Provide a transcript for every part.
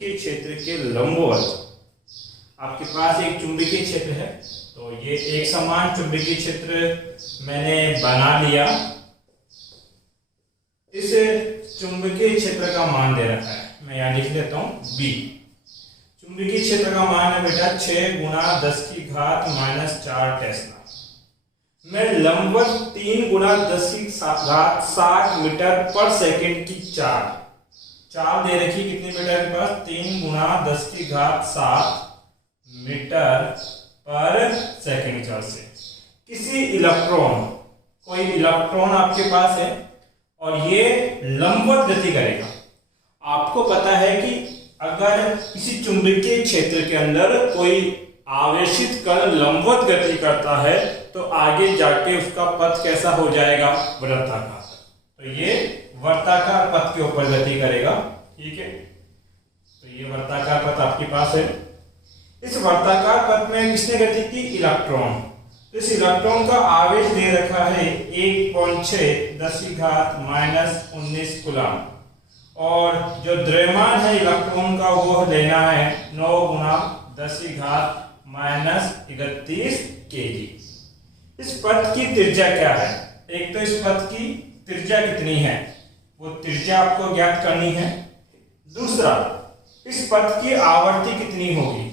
के क्षेत्र के लंबवत आपके पास एक चुंबकीय क्षेत्र है। तो ये एक समान चुंबकीय क्षेत्र मैंने बना लिया। इस चुंबकीय क्षेत्र का मान दे रखा है, मैं यहाँ लिख लेता हूँ B। चुंबकीय क्षेत्र का मान है बेटा 6 × 10⁻⁻⁴ टेस्ला। मैं लंबवत 3 × 10⁻⁷ मीटर पर सेकंड की चाल दे रखी। कितनी मीटर के पास? 3 × 10⁻⁷ मीटर पर सेकंड चाल से किसी इलेक्ट्रॉन, कोई इलेक्ट्रॉन आपके पास है और ये लंबवत गति करेगा। आपको पता है कि अगर किसी चुंबकीय क्षेत्र के अंदर कोई आवेशित कण लंबवत गति करता है तो आगे जाके उसका पथ कैसा हो जाएगा? वृत्ताकार। तो ये वर्ताकार पथ के ऊपर गति करेगा। ठीक है, तो ये वर्ताकार पथ आपके पास है। इस वर्ताकार पथ में किसने गति की? इलेक्ट्रॉन। तो इस इलेक्ट्रॉन का आवेश दे रखा है 1.6 10⁻⁻19 कूलम और जो द्रव्यमान है इलेक्ट्रॉन का वो लेना है 9 × 10⁻⁻31 केजी। इस पथ की त्रिज्या क्या है? एक तो इस पथ की त्रिज्या कितनी है वो त्रिज्या आपको ज्ञात करनी है। दूसरा, इस पथ की आवर्ती कितनी होगी,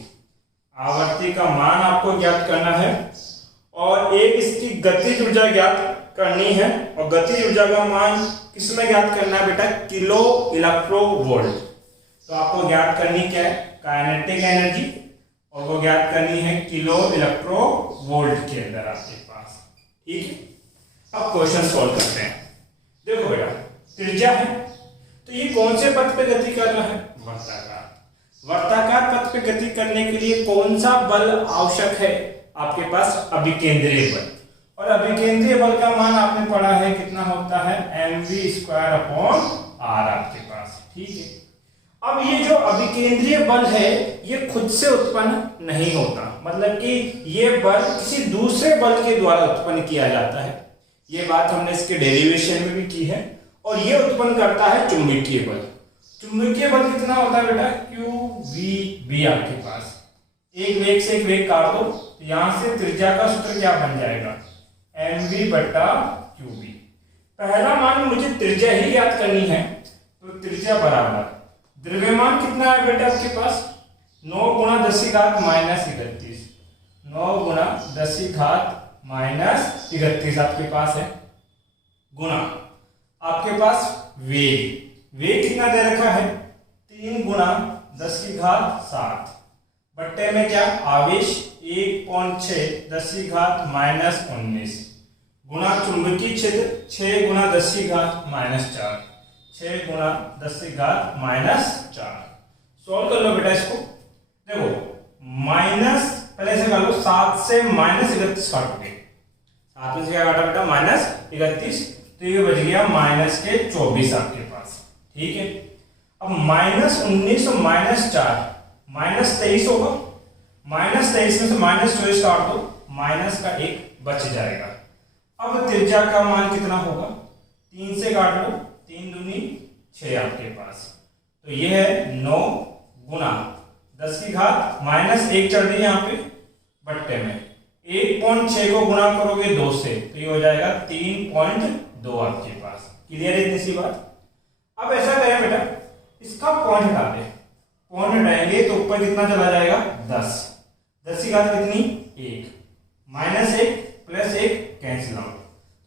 आवर्ती का मान आपको ज्ञात करना है। और एक इसकी गतिज ऊर्जा ज्ञात करनी है और गतिज ऊर्जा का मान किसमें ज्ञात करना है बेटा? Kilo electronvolt. तो आपको ज्ञात करनी क्या है? काइनेटिक एनर्जी, और वो ज्ञात करनी है किलो इलेक्ट्रोवोल्ट के अंदर आपके पास। ठीक है, अब क्वेश्चन सॉल्व करते हैं। देखो बेटा, त्रिज्या है तो ये कौन से पथ पे गति कर रहा है? वर्ताकार। वर्ताकार पथ पे गति करने के लिए कौन सा बल आवश्यक है? आपके पास अभिकेंद्रीय बल। और अभिकेंद्रीय बल का मान आपने पढ़ा है कितना होता है? mv²/r आपके पास। ठीक है, अब ये जो अभिकेंद्रीय बल है ये खुद से उत्पन्न नहीं होता, मतलब कि ये बल किसी दूसरे बल के द्वारा उत्पन्न किया जाता है। ये बात हमने इसके डेरिवेशन में भी की है। और ये उत्पन्न करता है चुंबकीय बल। चुंबकीय बल कितना होता है बेटा? QVB आपके पास। एक वेग से एक वेग काट दो, तो यहां से त्रिज्या का सूत्र क्या बन जाएगा? mv/qb। पहला मान मुझे त्रिज्या ही याद करनी है, तो त्रिज्या बराबर द्रव्यमान कितना है बेटा आपके पास? 9 × 10⁻⁻31। 9 × 10⁻⁻31 आपके पास है, गुना आपके पास वेग कितना दे रखा है? 3 × 10⁻⁷ बट्टे में क्या? आवेश 1.6 10⁻⁻19 गुना चुंबकीय क्षेत्र 6 × 10⁻⁻4 6 × 10⁻⁻4। सॉल्व कर लो बेटा इसको। देखो माइनस पहले से कर लो, 7 से -31 काटोगे, 7 में से क्या काटा बेटा? -31, तो ये बच गया -24 आपके पास। ठीक है, अब -19 और -4 -23 होगा। -23 में से -24 काट दो, माइनस का 1 बच जाएगा। अब त्रिज्या का मान कितना होगा? 3 से काट लो, 3 दूनी 6 आपके पास। तो ये है 9 गुना 10⁻⁻1 चढ़ रही है यहाँ पे बट्टे में 1.6 को गुणा करोगे 2 से, तो ये हो जाएगा 3.2 आपके पास। क्लियर है इतनी सी बात? अब ऐसा करें बेटा, इसका पॉइंट हटा दे, पॉइंट हटाएंगे तो ऊपर कितना चला जाएगा? 10 कितनी? 1 -1 +1 कैंसिल आउट,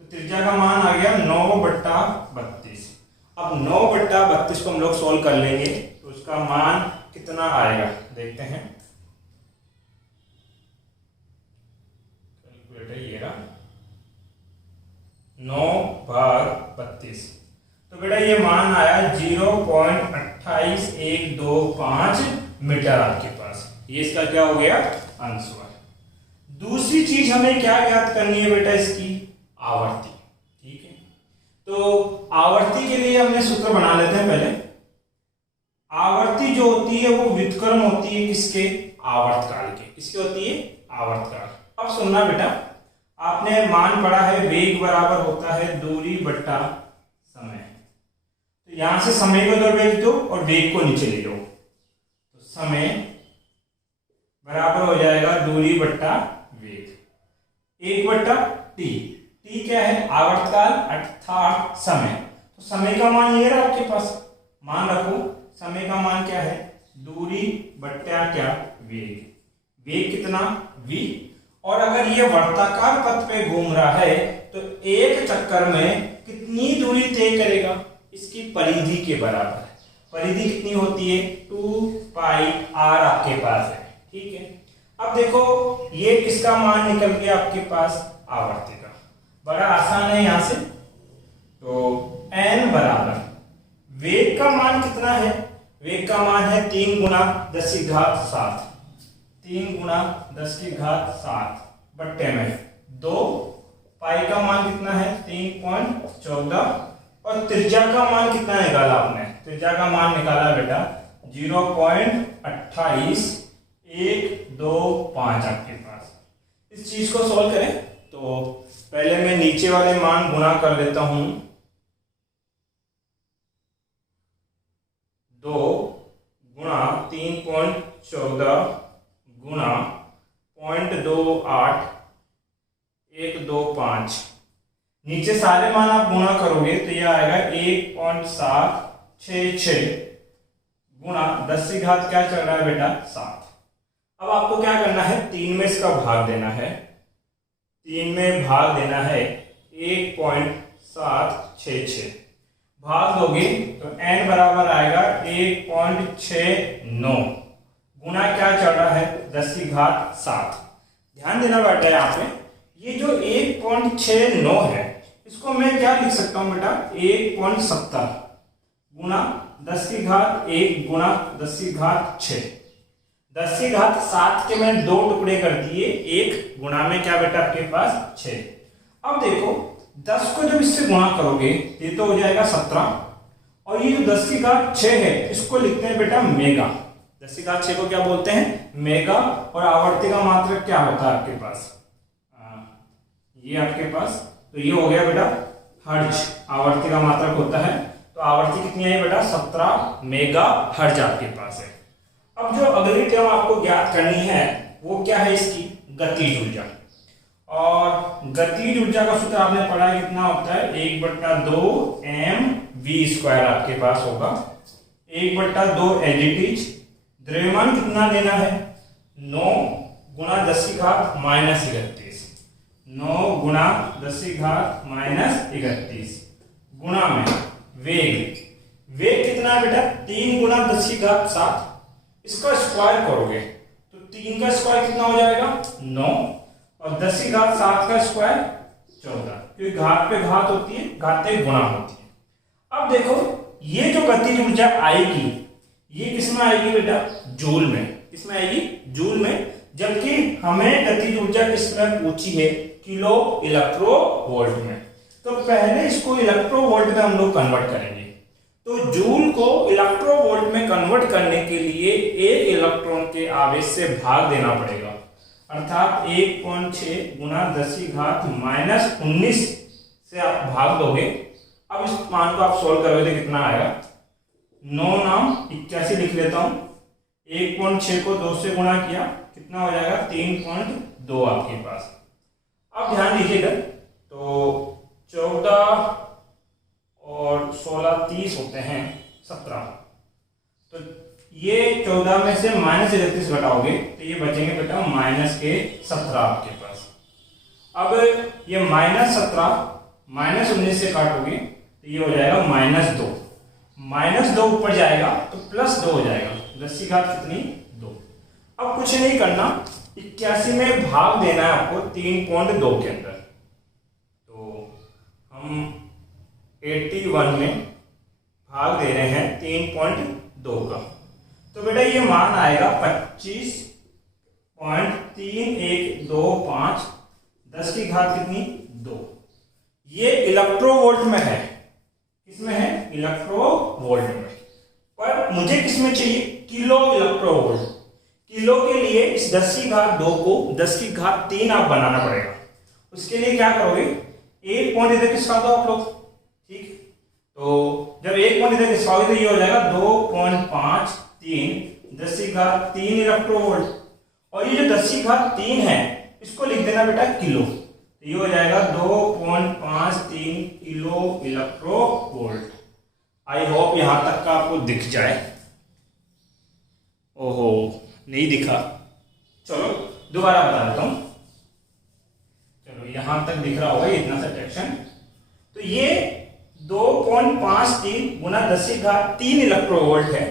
तो त्रिज्या का मान आ गया 9/32। अब 9/32 को हम लोग सोल्व कर लेंगे तो उसका मान कितना आएगा देखते हैं। कैलकुलेटर ये रहा, 9/32, तो बेटा ये मान आया 0.28125 मीटर आपके पास। ये इसका क्या हो गया? आंसर। दूसरी चीज हमें क्या ज्ञात करनी है बेटा? इसकी आवर्ती। ठीक है, तो आवर्ती के लिए हमने सूत्र बना लेते हैं पहले। आवर्ती जो होती है वो व्युत्क्रम होती है किसके? आवर्तकाल के। किसकी होती है? आवर्तकाल। अब सुनना बेटा, आपने मान पढ़ा है वेग बराबर होता है दूरी बट्टा समय। तो यहां से समय को उधर भेज दो और वेग को नीचे ले लो। समय बराबर हो जाएगा दूरी बट्टा वेग, 1/t। टी क्या है? आवर्तकाल अर्थात समय। तो समय का मान ये रहा आपके पास, मान रखो समय का मान क्या है? दूरी बट्टा क्या? वेग। वेग कितना? v। और अगर ये वर्ताकार पथ पे घूम रहा है तो एक चक्कर में कितनी दूरी तय करेगा? इसकी परिधि के बराबर। परिधि कितनी होती है? 2πr आपके पास है, ठीक है। अब देखो ये किसका मान निकल गया आपके पास? आवर्ती का। बड़ा आसान है यहां से। तो n बराबर वेग का मान कितना है? वेग का मान है 3 गुना 10⁷। 3 गुना 10⁷ बट्टे में 2। पाई का मान कितना है? 3.14। और त्रिज्या का मान कितना निकाला आपने? त्रिज्या का मान निकाला बेटा 0.28125 आपके पास। इस चीज को सॉल्व करें तो पहले मैं नीचे वाले मान गुणा कर लेता हूं। 2 गुणा 3.14 गुणा 0.28125। नीचे सारे मान आप गुणा करोगे तो यह आएगा 1.766 गुणा 10 क्या चल रहा है बेटा? 7। अब आपको क्या करना है? 3 में इसका भाग देना है। 3 में भाग देना है 1.766। भाग दोगे तो n बराबर आएगा 1.69 गुणा क्या चल रहा है? 10⁷। ध्यान देना बेटा यहाँ पे, ये जो 1.69 है इसको मैं क्या लिख सकता हूं बेटा? 1.70 गुणा 10⁻1 गुणा 10�6। 10�7 के मैंने 2 टुकड़े कर दिए, 1 गुणा में क्या बेटा आपके पास? 6। अब देखो 10 को जब इससे गुणा करोगे ये तो हो जाएगा 17। और ये जो 10�6 है इसको लिखते हैं बेटा मेगा। 10�6 को क्या बोलते हैं? मेगा। और आवर्ती का मात्रक क्या होता है आपके पास? ये आपके पास, तो ये हो गया बेटा हर्ज। आवर्ती का मात्रक होता है, तो आवर्ती कितनी आई बेटा? 17 मेगा हर्ज आपके पास है। अब जो अगली टर्म आपको ज्ञात करनी है वो क्या है? इसकी गतिज ऊर्जा। और गतिज ऊर्जा का सूत्र आपने पढ़ा है, कितना होता है? 1/2 mv² आपके पास होगा। 1/2 एडिटिज। द्रव्यमान कितना लेना है? 9 गुणा 10⁻−31। 9 गुणा 10⁻−31 गुणा में वेग। वेग कितना है बेटा? 3 गुणा 10�7। इसका स्क्वायर करोगे तो 3 का स्क्वायर कितना हो जाएगा? 9। और 10�7 का स्क्वायर 14, क्योंकि घात पे घात होती है, घाते गुणा होती है। अब देखो ये जो गतिज ऊर्जा आएगी ये किसमें आएगी बेटा? जूल में। किसमें आएगी? जूल में। जबकि हमें गतिज ऊर्जा किसमें पूछी है? किलो इलेक्ट्रो वोल्ट में। तो पहले इसको इलेक्ट्रो वोल्ट में हम लोग कन्वर्ट करेंगे। तो जूल को इलेक्ट्रो वोल्ट में कन्वर्ट करने के लिए एक इलेक्ट्रॉन के आवेश से भाग देना पड़ेगा, अर्थात 1.6 गुणा 10⁻−19 से आप भाग दोगे। अब इस मान को आप सोल्व करोगे तो कितना आएगा? 9 नाम 81 लिख लेता हूं। 1.6 को 2 से गुणा किया, कितना हो जाएगा? 3.2 आपके पास। अब ध्यान दीजिएगा, तो 14 और 16 30 होते हैं 17। तो ये 14 में से -31 घटाओगे तो ये बचेंगे बेटा -17 आपके पास। अब ये -17 -19 से काटोगे तो ये हो जाएगा -2। -2 ऊपर जाएगा तो +2 हो जाएगा। 10⁻⁰ कितनी? 2। अब कुछ नहीं करना, 81 में भाग देना है आपको 3.2 के अंदर। तो हम 81 में भाग दे रहे हैं 3.2 का, तो बेटा ये मान आएगा 25.3125। 10⁻⁰ कितनी? 2। ये इलेक्ट्रोवोल्ट में है। किसमें है? इलेक्ट्रोवोल्ट में। पर मुझे किसमें चाहिए? Kilo electronvolt. किलो के लिए इस 10⁻2 को 10⁻3 आप बनाना पड़ेगा। उसके लिए क्या करोगे? 1 पॉइंट इधर खिसका दो आप लोग, ठीक। तो जब 1 पॉइंट इधर खिसकाओगे तो ये हो जाएगा 2.53 10 की घात 3 इलेक्ट्रोवोल्ट। और ये जो 10 की घात 3 है इसको लिख देना बेटा किलो, तो ये हो जाएगा 2.53 किलो इलेक्ट्रोवोल्ट। आई होप यहां तक का आपको दिख जाए। ओहो नहीं दिखा, चलो दोबारा बता देता हूं। चलो यहां तक दिख रहा होगा इतना सा सेक्शन। तो ये 2.53 गुना 10 की घात 3 इलेक्ट्रोवोल्ट है।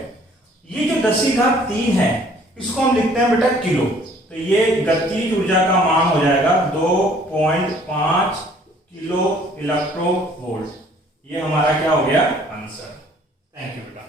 ये जो 10 की घात 3 है इसको हम लिखते हैं बेटा किलो, तो ये गतिज ऊर्जा का मान हो जाएगा 2.5 किलो इलेक्ट्रोवोल्ट। ये हमारा क्या हो गया आंसर। थैंक यू बेटा।